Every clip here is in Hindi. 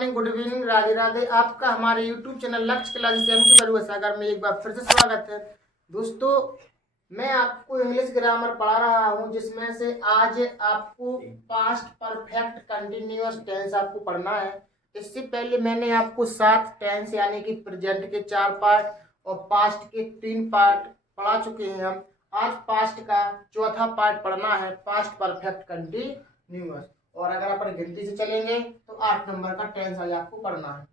Morning, good evening, Radhe Radhe. आपका हमारे यूट्यूब चैनल लक्ष्य क्लासेस के सागर में एक बार फिर से स्वागत है। दोस्तों, मैं आपको इंग्लिश ग्रामर पढ़ा रहा हूं, जिसमें से आज आपको पास्ट परफेक्ट कंटिन्यूअस टेंस आपको पढ़ना है। इससे पहले मैंने आपको 7 टेंस यानी कि प्रेजेंट के 4 पार्ट और पास्ट के 3 पार्ट पढ़ा चुके हैं। हम आज पास्ट का चौथा पार्ट पढ़ना है, पास्ट परफेक्ट कंटिन्यूअस। और अगर अपन गिनती से चलेंगे तो 8 नंबर का टेंस आज आपको पढ़ना है।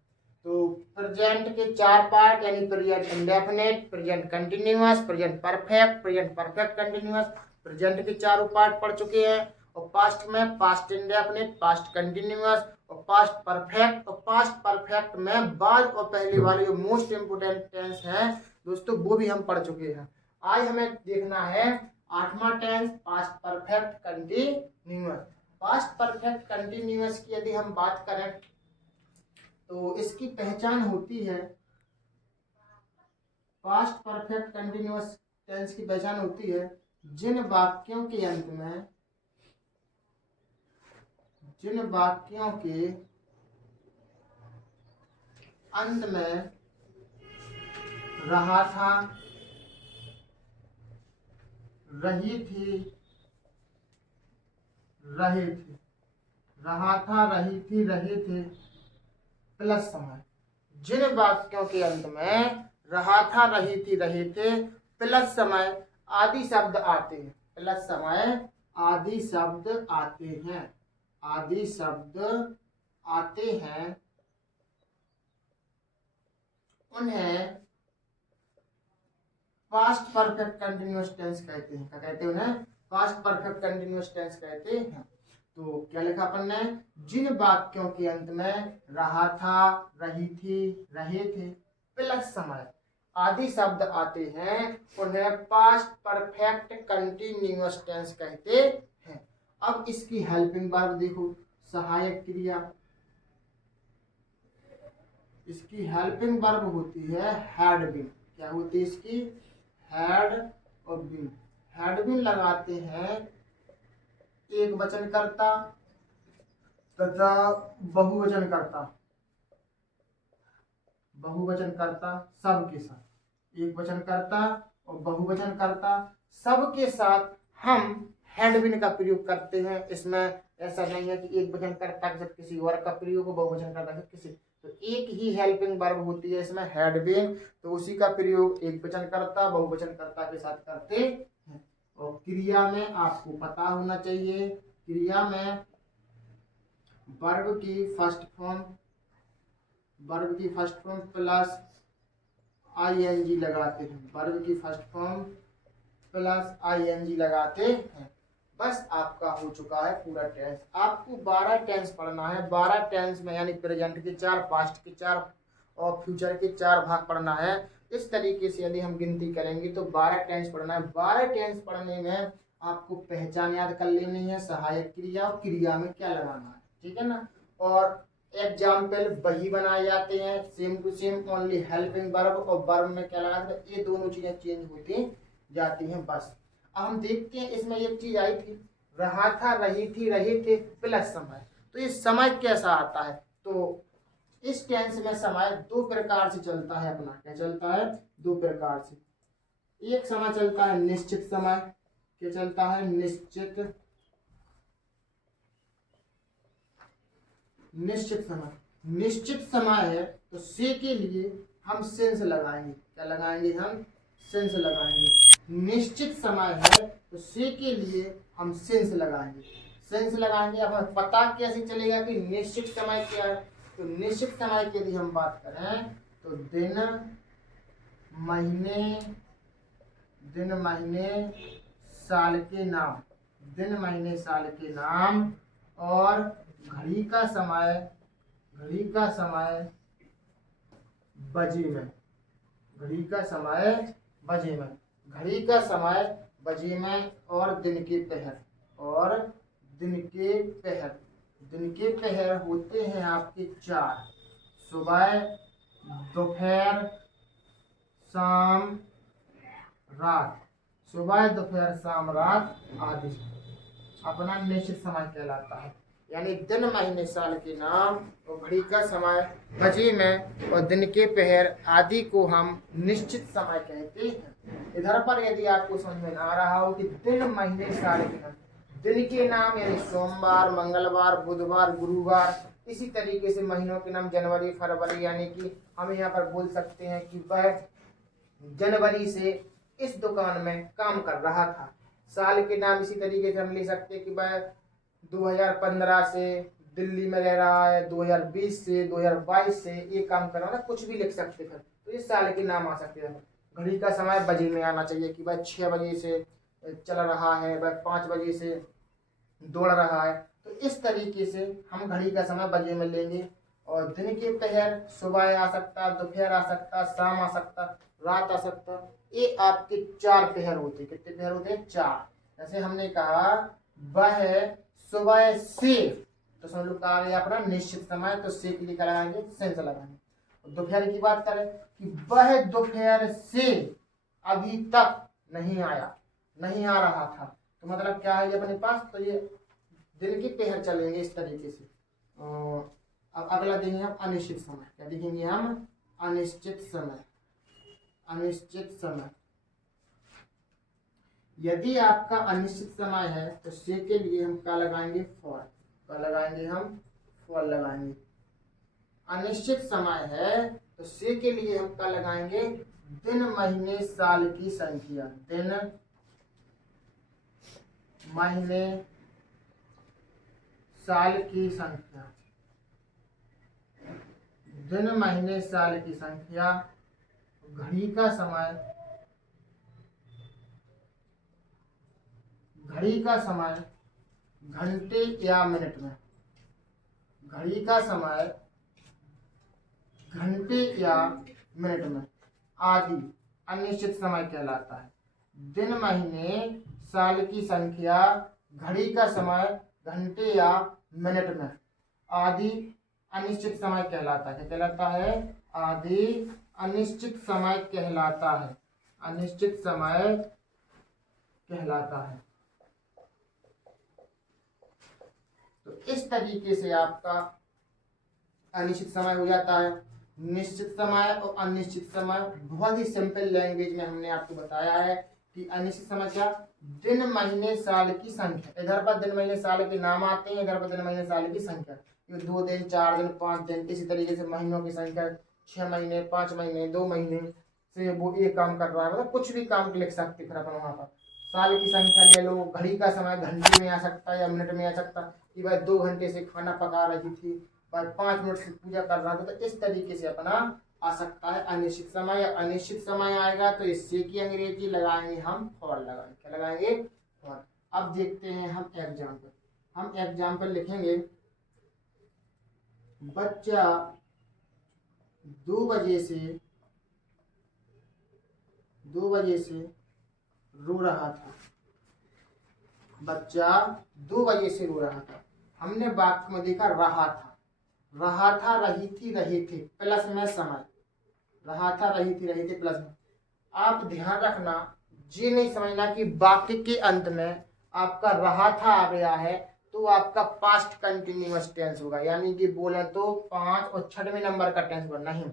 तो प्रेजेंट के 4 पार्ट यानी present indefinite, present continuous, present perfect continuous, present के चारों पार्ट पढ़ चुके हैं। और पास्ट में पास्ट इंडेफिनिट, पास्ट कंटिन्यूअस और पास्ट परफेक्ट। और पास्ट परफेक्ट में बाद और पहले वाले जो मोस्ट इंपोर्टेंट टेंस हैं दोस्तों, वो भी हम पढ़ चुके हैं। आज हमें देखना है 8वां tense, past perfect continuous. Past perfect continuous की यदि हम बात करें तो इसकी पहचान होती है, पास्ट परफेक्ट कंटिन्यूअस टेंस की पहचान होती है जिन वाक्यों के अंत में रहा था, रही थी, रहे थे, रहा था, रही थी, रहे थे प्लस समय। जिन वाक्यों के अंत में रहा था, रही थी, रहे थे प्लस समय आदि शब्द आते हैं, प्लस समय आदि शब्द आते हैं, आदि शब्द आते हैं, उन्हें पास्ट परफेक्ट कंटिन्यूअस टेंस कहते हैं। क्या कहते हैं? उन्हें पास्ट परफेक्ट कंटिन्यूअस टेंस कहते हैं। तो क्या लिखा अपन ने? जिन वाक्यों के अंत में रहा था, रही थी, रहे थे प्लस समय आदि शब्द आते हैं, उन्हें पास्ट परफेक्ट कंटिन्यूअस टेंस कहते हैं। अब इसकी हेल्पिंग वर्ब देखो, सहायक क्रिया। इसकी हेल्पिंग वर्ब होती है हैड बीन। क्या होती है इसकी? हैड और बीन। हैड बीन लगाते हैं एक वचन कर्ता तथा बहुवचन कर्ता, बहुवचन कर्ता सबके साथ, एक वचन कर्ता और बहुवचन कर्ता सबके साथ हम हैड बीन का प्रयोग करते हैं। इसमें ऐसा नहीं है कि एक वचन कर्ता के साथ किसी और का प्रयोग हो, बहुवचन कर्ता के साथ किसी, तो एक ही हेल्पिंग वर्ब होती है इसमें हैड बीन, तो उसी का प्रयोग एक वचन कर्ता बहुवचन कर्ता के साथ करते हैं। और क्रिया में आपको पता होना चाहिए, क्रिया में वर्ब की फर्स्ट फॉर्म प्लस आईएनजी लगाते हैं, वर्ब की फर्स्ट फॉर्म प्लस आईएनजी लगाते हैं। बस आपका हो चुका है पूरा टेंस। आपको 12 टेंस पढ़ना है। 12 टेंस में यानी प्रेजेंट के 4, पास्ट के 4 और फ्यूचर के 4 भाग पढ़ना है। इस तरीके से यदि हम गिनती करेंगे तो 12 टेंस पढ़ना है। 12 टेंस पढ़ने में आपको पहचान याद कर लेनी है, सहायक क्रिया और क्रिया में क्या लगाना है, ठीक है ना। और एग्जाम्पल वही बनाए जाते हैं, same to same, only helping verb और वर्ब में क्या लगाते हैं, ये दोनों चीजें चेंज होती जाती हैं बस। अब हम देखते हैं, इसमें एक चीज आई थी, रहा था, रही थी, रहे थे प्लस समय। तो ये समय कैसा आता है? तो इस टेंस में समय 2 प्रकार से चलता है अपना। क्या चलता है? 2 प्रकार से। एक समय चलता है निश्चित समय। क्या चलता है? निश्चित समय। निश्चित समय है तो से के लिए हम सेंस लगाएंगे। क्या लगाएंगे? हम सेंस लगाएंगे। निश्चित समय है तो से के लिए हम सेंस लगाएंगे। सेंस लगाएंगे। अब हमें पता कैसे चलेगा कि निश्चित समय क्या है? तो निश्चित समय की यदि हम बात करें तो दिन महीने साल के नाम, दिन महीने साल के नाम और घड़ी का समय बजे में, घड़ी का समय बजे में और दिन के पहर होते हैं आपके 4, सुबह, दोपहर, शाम, रात, सुबह, दोपहर, शाम, रात आदि अपना निश्चित समय कहलाता है। यानी दिन महीने साल के नाम और घड़ी का समय बजे में और दिन के पहर आदि को हम निश्चित समय कहते हैं। इधर पर यदि आपको समझ में आ रहा हो कि दिन महीने साल के नाम, दिन के नाम यानी सोमवार, मंगलवार, बुधवार, गुरुवार, इसी तरीके से महीनों के नाम जनवरी, फरवरी, यानी कि हम यहाँ पर बोल सकते हैं कि वह जनवरी से इस दुकान में काम कर रहा था। साल के नाम इसी तरीके से हम ले सकते हैं कि वह 2015 से दिल्ली में रह रहा है, 2020 से, 2022 से ये काम कर रहा है, कुछ भी लिख सकते थे। तो ये साल के नाम आ सकते हैं। घड़ी का समय बजे में आना चाहिए कि वह 6 बजे से चल रहा है, वह 5 बजे से दौड़ रहा है। तो इस तरीके से हम घड़ी का समय बजे में लेंगे। और दिन के पहर सुबह आ सकता, दोपहर आ सकता, शाम आ सकता, रात आ सकता। ये आपके 4 पहर होते। कितने पहर होते हैं? 4। जैसे हमने कहा वह सुबह से, तो समझ लो कहा गया अपना निश्चित समय, तो से के लिए क्या लगाएंगे? सेंस लगाएंगे। दोपहर की बात करें कि वह दोपहर से अभी तक नहीं आया, नहीं आ रहा था, तो मतलब क्या है ये अपने पास? तो ये दिन के पहर चलेंगे इस तरीके से। अब अगला देंगे हम अनिश्चित समय। क्या देखेंगे हम? अनिश्चित समय। अनिश्चित समय यदि आपका अनिश्चित समय है तो से के लिए हम क्या लगाएंगे? फॉर। क्या लगाएंगे हम? फॉर लगाएंगे। अनिश्चित समय है तो से के लिए हम क्या लगाएंगे? दिन महीने साल की संख्या। दिन महीने साल की संख्या। दिन महीने साल की संख्या। घड़ी का समय, घड़ी का समय घंटे या मिनट में। घड़ी का समय घंटे या मिनट में आदि अनिश्चित समय कहलाता है। दिन महीने साल की संख्या, घड़ी का समय घंटे या मिनट में आदि अनिश्चित समय कहलाता है। क्या कहलाता है? आदि अनिश्चित समय कहलाता है। अनिश्चित समय कहलाता है। तो इस तरीके से आपका अनिश्चित समय हो जाता है। निश्चित समय और अनिश्चित समय बहुत ही सिंपल लैंग्वेज में हमने आपको बताया है कि अनिश्चित समय क्या? दिन महीने साल की संख्या। इधर पर दिन महीने साल के नाम आते हैं, इधर पर दिन महीने साल की संख्या। ये 2 दिन, 4 दिन, 5 दिन, इसी तरीके से महीनों की संख्या 6 महीने, 5 महीने, 2 महीने से वो ये काम कर रहा है, मतलब कुछ भी काम लिख सकते फिर अपन वहां पर। साल की संख्या ले लो। घड़ी का समय घंटे में आ सकता है या मिनट में आ सकता कि भाई 2 घंटे से खाना पका रही थी, भाई 5 मिनट से पूजा कर रहा था। तो इस तरीके से अपना आ सकता है अनिश्चित समय। या अनिश्चित समय आएगा तो इससे की अंग्रेजी लगाएंगे हम फॉर लगाएंगे। क्या लगाएंगे? फॉर। अब देखते हैं हम एग्जाम्पल। हम एग्जाम्पल लिखेंगे। बच्चा 2 बजे से रो रहा था। बच्चा 2 बजे से रो रहा था। हमने वाक्य में देखा रहा था, रहा था, रही थी, रहे थे, प्लस में समय। रहा था, रही थी, रहे थे, प्लस में। आप ध्यान रखना, ये नहीं समझना कि वाक्य के अंत में आपका रहा था आ गया है तो आपका पास्ट कंटिन्यूअस टेंस होगा, यानी कि बोले तो 5 और 6वें नंबर का टेंस होगा। नहीं,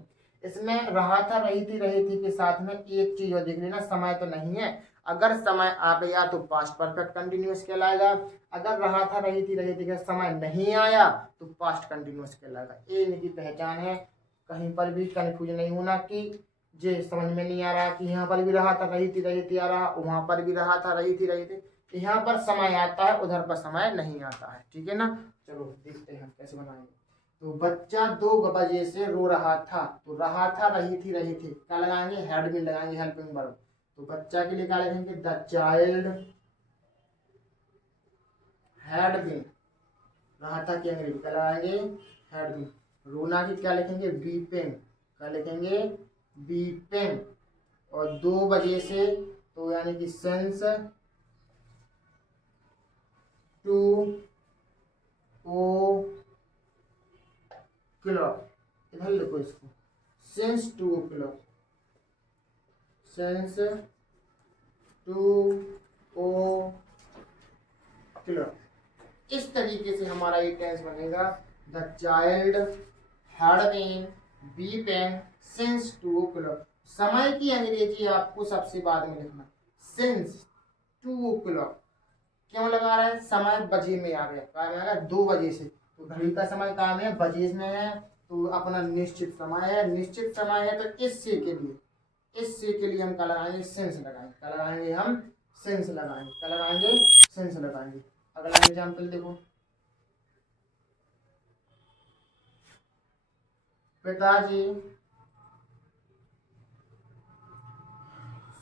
इसमें रहा था, रही थी के साथ में एक चीज और देख लेना, समय तो नहीं है। अगर समय आ गया तो पास्ट परफेक्ट कंटिन्यूअस कहलाएगा। अगर रहा था, रही थी का समय नहीं आया तो पास्ट कंटिन्यूअस कहलाएगा। ये इनकी पहचान है। कहीं पर भी कंफ्यूज नहीं होना कि जे समझ में नहीं आ रहा कि यहाँ पर भी रहा था, रही थी आ रहा, वहां पर भी रहा था, रही थी। यहाँ पर समय आता है, उधर पर समय नहीं आता है। ठीक है ना? चलो देखते हैं कैसे बनाएंगे। तो बच्चा 2 बजे से रो रहा था। तो रहा था, रही थी, क्या लगाएंगे? हैड बीन लगाएंगे, हेल्पिंग वर्ब। तो बच्चा के लिए क्या लिखेंगे? The child had been. रहा था की अंग्रेजी क्या लगाएंगे? Had been. रोना की क्या लिखेंगे? वीपिंग। क्या लिखेंगे? वीपिंग। और 2 बजे से तो यानी कि सिंस 2 o'clock। इधर लिखो इसको, सिंस 2 o'clock। Since 2 o'clock। इस तरीके से हमारा ये टेंस बनेगा। The child had been weeping since 2 o'clock। समय की अंग्रेजी आपको सबसे बाद में लिखना, सिंस 2 o'clock। क्यों लगा रहा है? समय बजे में आ गया, कहाँ में आ गया? 2 बजे से। तो घड़ी का समय कहाँ में है? बजे में है। तो अपना निश्चित समय है, निश्चित समय है तो इस से के लिए, इस से के लिए हम क्या लगाएंगे? सिंस लगाएंगे। क्या लगाएंगे? हम सिंस लगाएंगे। क्या लगाएंगे? सिंस लगाएंगे। अगला एग्जाम्पल देखो, पिताजी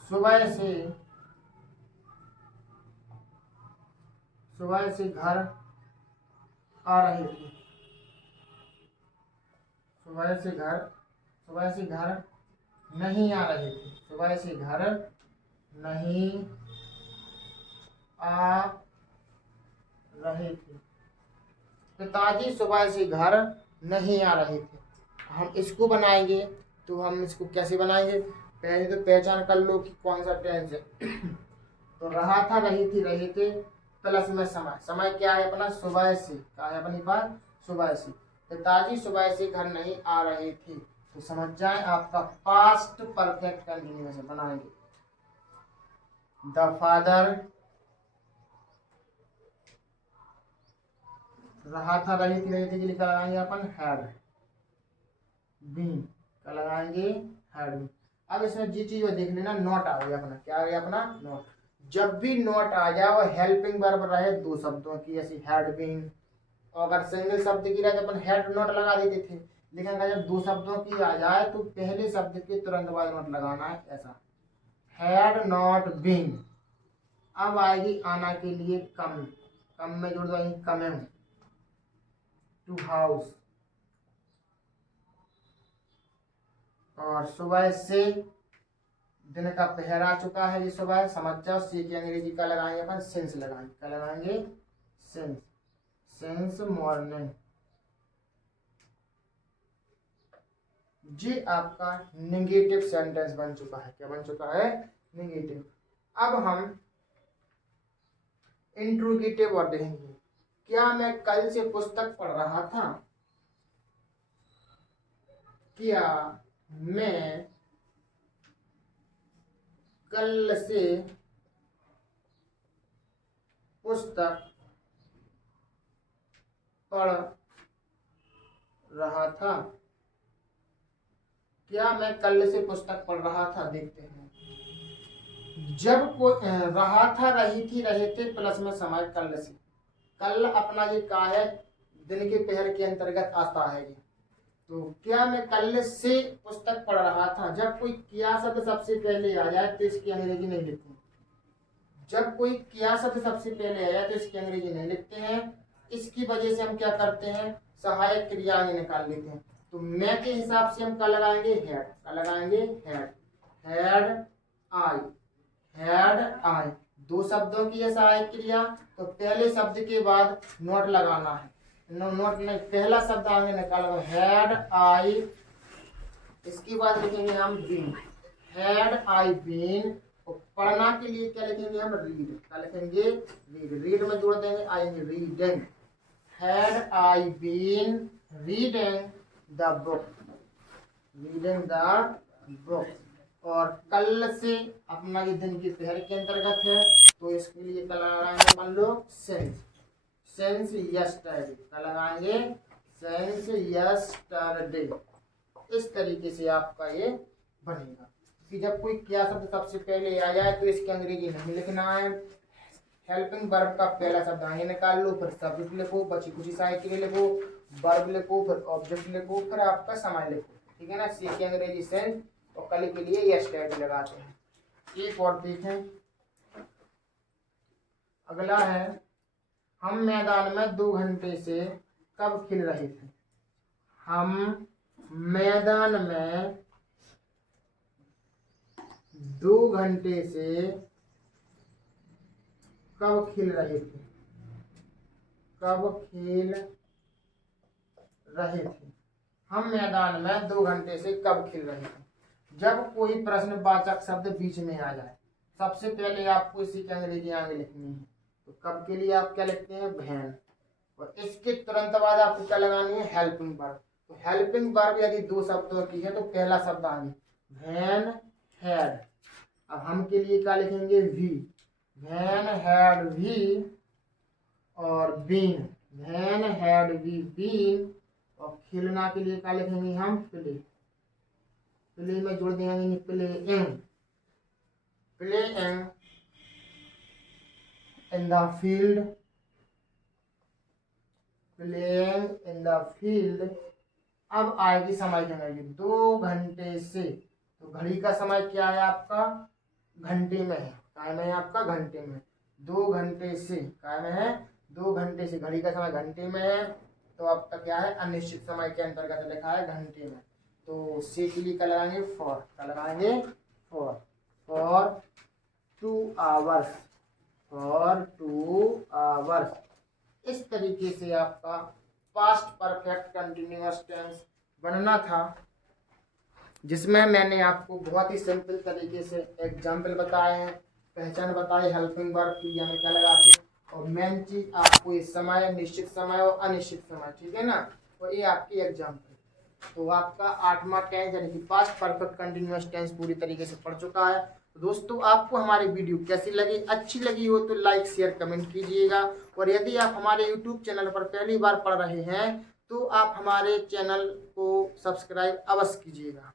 सुबह से घर आ रहे थे। सुबह से घर नहीं आ रहे थे। सुबह से घर नहीं आ रहे थे। पिताजी सुबह से घर नहीं आ रहे थे। हम इसको बनाएंगे तो हम इसको कैसे बनाएंगे? पहले तो पहचान कर लो कि कौन सा टेंस है। तो रहा था, रही थी, रहे थे प्लस में समय। समय क्या है अपना? सुबह से। क्या है अपनी बात? सुबह से। पिताजी सुबह से घर नहीं आ रहे थे, तो समझ जाए आपका पास्ट परफेक्ट कंटिन्यूअस बनाएंगे। द फादर रहा था, रही थी, रहे थे के लिए क्या लगाएंगे अपन? Had been. क्या लगाएंगे? Had been. अब इसमें जी चीज देख लेना, नॉट आ गया अपना। क्या आ गया अपना? नॉट। जब भी नॉट आ जाए वो हेल्पिंग वर्ब रहे 2 शब्दों की, ऐसी हैड बीन। और अगर सिंगल शब्द की रहे तो अपन हैड नॉट लगा देते थे, लेकिन अगर जब 2 शब्दों की आ जाए तो पहले शब्द के तुरंत बाद नॉट लगाना है, ऐसा। Had not been. अब आएगी आना के लिए कम, कम में जोड़ दो कमिंग टू हाउस। और सुबह से दिन का पहरा चुका है, ये सुबह समझ जाओ। सी की अंग्रेजी का लगाएंगे अपन? सिंस लगाएंगे। क्या लगाएंगे? सिंस। Since morning. जी आपका निगेटिव सेंटेंस बन चुका है। क्या बन चुका है? निगेटिव। अब हम इंट्रोगेटिव वर्ड देखेंगे। क्या मैं कल से पुस्तक पढ़ रहा था? क्या मैं कल से पुस्तक पढ़ रहा था? क्या मैं कल से पुस्तक पढ़ रहा था? देखते हैं। जब कोई रहा था, रही थी, रहे थे प्लस में समय कल से। कल अपना ये का है? दिन के पहर के अंतर्गत आता है ये। तो क्या मैं कल से पुस्तक पढ़ रहा था, जब कोई क्या शब्द सबसे पहले आ जाए तो इसकी अंग्रेजी नहीं लिखते। जब कोई क्या शब्द सबसे पहले आ जाए तो इसकी अंग्रेजी नहीं लिखते हैं। इसकी वजह से हम क्या करते हैं? सहायक क्रिया निकाल लेते हैं। तो मैं के हिसाब से हम क्या लगाएंगे? हैड। क्या लगाएंगे? Had. Had I. Had I. 2 शब्दों की है सहायक क्रिया, तो पहले शब्द के बाद नोट लगाना है। नोट नहीं, पहला शब्द आगे निकालो, हैड आई। इसके बाद लिखेंगे हम बीन। Had I been. और पढ़ना के लिए क्या लिखेंगे हम? रीड। क्या लिखेंगे? रीड। रीड में जोड़ देंगे I reading. Had I been reading the book. Reading the book. और कल से अपना ये दिन की पहर के अंतर्गत है, तो इसके लिए कल लगाएंगे मान लो सिंस। Since yesterday. क्या लगाएंगे? Since yesterday. इस तरीके से आपका ये बनेगा कि जब कोई क्या शब्द सबसे पहले आ जाए तो इसकी अंग्रेजी नहीं लिखना है। हेल्पिंग वर्ब का पहला शब्द आगे निकाल लो, फिर सब्जेक्ट लिखो, बची कुछ साइकिल लिखो, वर्ब लिखो, फिर ऑब्जेक्ट लिखो, फिर आपका समय लिखो। ठीक है ना? सी की अंग्रेजी सिंस और कल के लिए यस्टरडे लगाते हैं। एक और देखें, अगला है, हम मैदान में 2 घंटे से कब खेल रहे थे? हम मैदान में 2 घंटे से कब खेल रहे थे? कब खेल रहे थे? हम मैदान में 2 घंटे से कब खेल रहे थे? जब कोई प्रश्नवाचक शब्द बीच में आ जाए, सबसे पहले आपको इसी की अंग्रेजी आगे लिखनी है। तो कब के लिए आप क्या लिखते हैं? वैन। और इसके तुरंत बाद आपको क्या लगानी है, हेल्पिंग वर्ब। तो हेल्पिंग वर्ब यदि दो शब्दों की है तो पहला शब्द आगे वैन हैड। अब हम के लिए क्या लिखेंगे, वी, वैन हैड वी, और been, when had we been, और खेलना के लिए क्या लिखेंगे हम, प्ले, प्ले में जोड़ देंगे playing, playing in the field, playing in the field. अब आएगी समय की एनर्जी, 2 घंटे से। तो घड़ी का समय क्या है आपका, घंटे में है, टाइम है आपका घंटे में, 2 घंटे से क्या में है, 2 घंटे से, घड़ी का समय घंटे में है। तो आपका क्या है, अनिश्चित समय के अंतर्गत लिखा है घंटे में। तो से के लिए क्या लगाएंगे, फॉर, क्या लगाएंगे, फॉर 2 आवर्स, फॉर 2 आवर्स। इस तरीके से आपका पास्ट परफेक्ट कंटिन्यूअस टेंस बनना था, जिसमें मैंने आपको बहुत ही सिंपल तरीके से एग्जाम्पल बताए हैं, पहचान बताई हेल्पिंग वर्ब की यानी क्या लगाते हैं, और मेन चीज आपको इस समय, निश्चित समय और अनिश्चित समय, ठीक है ना। और ये आपकी एग्जाम्पल। तो आपका 8वां टेंस यानी कि पास्ट परफेक्ट कंटिन्यूअस टेंस पूरी तरीके से पढ़ चुका है। दोस्तों आपको हमारी वीडियो कैसी लगी, अच्छी लगी हो तो लाइक शेयर कमेंट कीजिएगा। और यदि आप हमारे यूट्यूब चैनल पर पहली बार पढ़ रहे हैं तो आप हमारे चैनल को सब्सक्राइब अवश्य कीजिएगा।